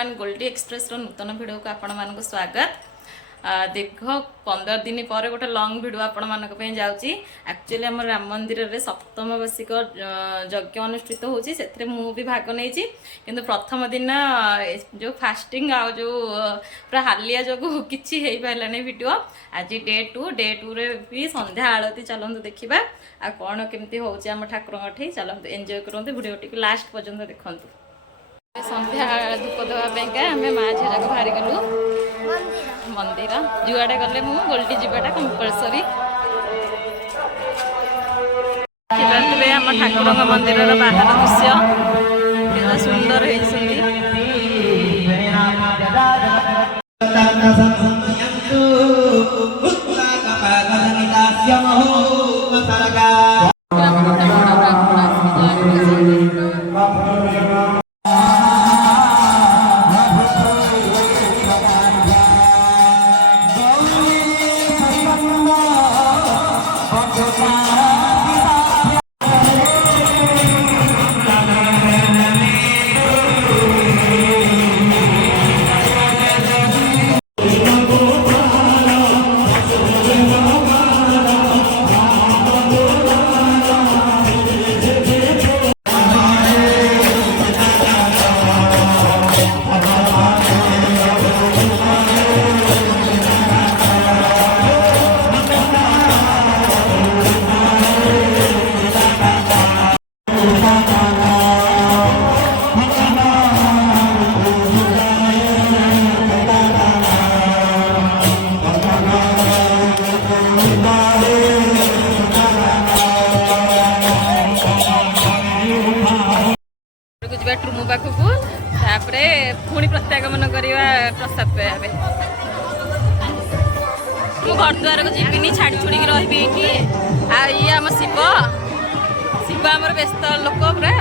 Everyone Goldy express रो नूतन video को आपण मानक स्वागत। दीर्घ 15 दिन पर गोटे लंग वीडियो आपण मानक पे जाउची। एक्चुअली हम राम मंदिर रे सप्तम वार्षिक यज्ञ अनुष्ठित होची, सेथरे मु भी भाग नेची। किंतु प्रथम दिन जो फास्टिंग आ जो पूरा हालिया जगु किछि हेई पाइलाने वीडियो। आज डे 2 रे भी संध्या आरती चलंतु देखिबा आ कोन केमती होची हम ठाकुर गठी चलंतु एन्जॉय करंतु वीडियो टिक लास्ट पर्यंत देखंतु। संध्या धूप देवाई आम माँ झील जाक बाहरी गलु मंदिर जुआडे गले मु गोल्डी जीवाटा कंपलसरी। देखिए आम ठाकुर मंदिर बाहर दृश्य केते सुंदर ट्रुमु पाखक पुणी प्रत्यागमन करवा प्रस्ताव पाइबे। मु घर द्वार को जीविनी छाड़ी छुड़ी रही ये आम शिव शिव आमर व्यस्त लोक पूरा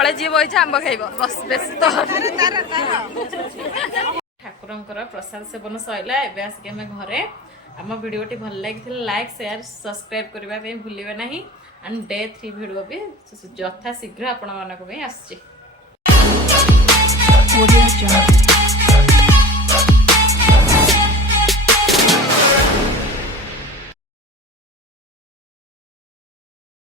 तले जी बही आंब खाइब बस बेसी तो ठाकुरंकर प्रसाद सेवन सैला एबे आसिक आम घरे आम भिडियोटी भल लगी लाइक शेयर सब्सक्राइब करने भूलिए ना एंड डे 3 भिडियो भी यथा शीघ्र आपण मानक आसुची।